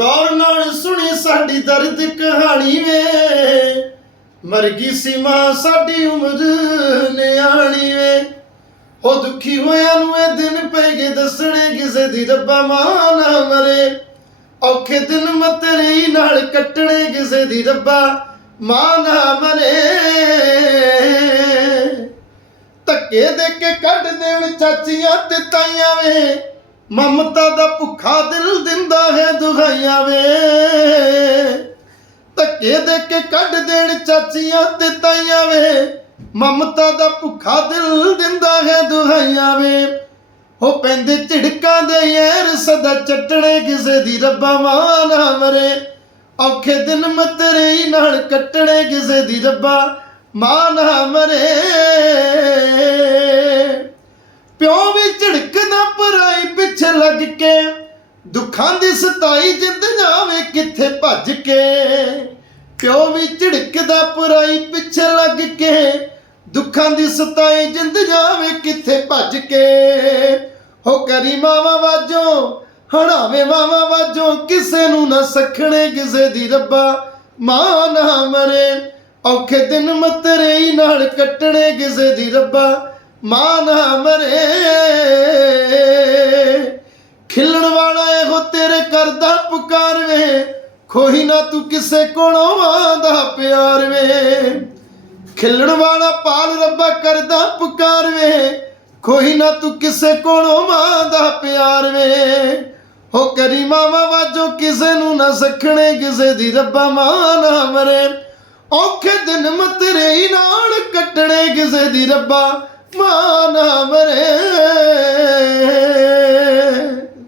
ਗੌਰ ਨਾਲ ਸੁਣੀ ਸਾਡੀ ਦਰਦ ਕਹਾਣੀ ਵੇ। ਮਰ ਗਈ ਸੀਮਾਂ ਸਾਡੀ ਉਮਰ ਨਿਆਣੀ ਵੇ। ਉਹ ਦੁਖੀ ਹੋਇਆ ਨੂੰ ਇਹ ਦਿਨ ਪੈ ਗਏ ਦੱਸਣੇ, ਕਿਸੇ ਦੀ ਰੱਬਾ ਮਾਂ ਨਾ ਮਰੇ। ਔਖੇ ਦਿਨ ਮੈਂ ਨਾਲ ਕੱਟਣੇ, ਕਿਸੇ ਦੀ ਰੱਬਾ ਮਾਂ ਨਾ ਮਰੇ। ਧੱਕੇ ਦੇ ਕੇ ਕੱਢ ਦੇਣ ਚਾਚੀਆਂ ਤੇ ਤਾਈਆਂ ਵੇ। ਮਮਤਾ ਦਾ ਭੁੱਖਾ ਦਿਲ ਦਿੰਦਾ ਹੈ। ਦੁਹਾਈਆਂ ਵੇ। ਧੱਕੇ ਦੇ ਕੇ ਕੱਢ ਦੇਣ ਚਾਚੀਆਂ ਤੇ ਤਾਈਆਂ ਵੇ। ਮਮਤਾ ਦਾ ਭੁੱਖਾ ਦਿਲ ਦਿੰਦਾ ਹੈ ਦੁਹਾਈਆਂ ਵੇ। ਹੋ ਪੈਂਦੇ ਝਿੜਕਾਂ ਦੇ ਯਾਰ ਸਦਾ ਚੱਟਣੇ ਕਿਸੇ ਦੀ ਰੱਬਾ ਮਾਂ ਨਾ ਮਰੇ। ਔਖੇ ਦਿਨ ਮਤਰੇ ਨਾਲ ਕੱਟਣੇ ਕਿਸੇ ਦੀ ਰੱਬਾ ਮਾਂ ਨਾ ਮਰੇ। ਪਿਓ ਵੀ ਝਿੜਕਦਾ ਪਰਾਈ ਪਿੱਛੇ ਲੱਗ ਕੇ। ਦੁੱਖਾਂ ਦੀ ਸਤਾਈ ਜਿੰਦ ਜਾਵੇ ਕਿੱਥੇ ਭੱਜ ਕੇ। ਪਿਓ ਵੀ ਝਿੜਕਦਾ ਪਰਾਈ ਪਿੱਛੇ ਲੱਗ ਕੇ। ਦੁੱਖਾਂ ਦੀ ਸਤਾਈ ਜਿੰਦ ਜਾਵੇ ਕਿੱਥੇ ਭੱਜ ਕੇ। ਹੋ ਕਰੀ ਮਾਵਾ ਵਾਜੋ ਹਣਾਵੇ ਮਾਵਾ ਵਾਜੋ, ਕਿਸੇ ਨੂੰ ਨਾ ਸਖਣੇ ਕਿਸੇ ਦੀ ਰੱਬਾ। ਮਾਂ ਨਾ ਮਰੇ, ਔਖੇ ਦਿਨ ਮਤਰੇ ਹੀ ਨਾਲ ਕੱਟਣੇ ਕਿਸੇ ਦੀ ਰੱਬਾ। ਮਾਂ ਨਾ ਮਰੇ ਵਾਲਾ ਤੇਰੇ ਕਰਦਾ ਪੁਕਾਰ ਵੇ। ਖੋਹੀ ਨਾ ਤੂੰ ਕਿਸੇ ਕੋਲੋਂ ਆਂਦਾ ਪਿਆਰ ਵੇ। ਖਿਲਣ ਵਾਲਾ ਪਾਲ ਰੱਬਾ ਕਰਦਾ ਪੁਕਾਰ ਵੇ। ਖੋਹੀ ਨਾ ਤੂੰ ਕਿਸੇ ਕੋਲੋਂ ਆਂਦਾ ਪਿਆਰ ਵੇ। ਹੋ ਕਰੀ ਮਾਵਾ ਵਾਜੋ ਕਿਸੇ ਨੂੰ ਨਾ ਸਖਣੇ, ਕਿਸੇ ਦੀ ਰੱਬਾ ਮਾਂ ਨਾ ਮਰੇ। ਔਖੇ ਦਿਨ ਮਤਰੇ ਹੀ ਨਾਲ ਕੱਟਣੇ, ਕਿਸੇ ਦੀ ਰੱਬਾ ਮਾਂ ਨਾ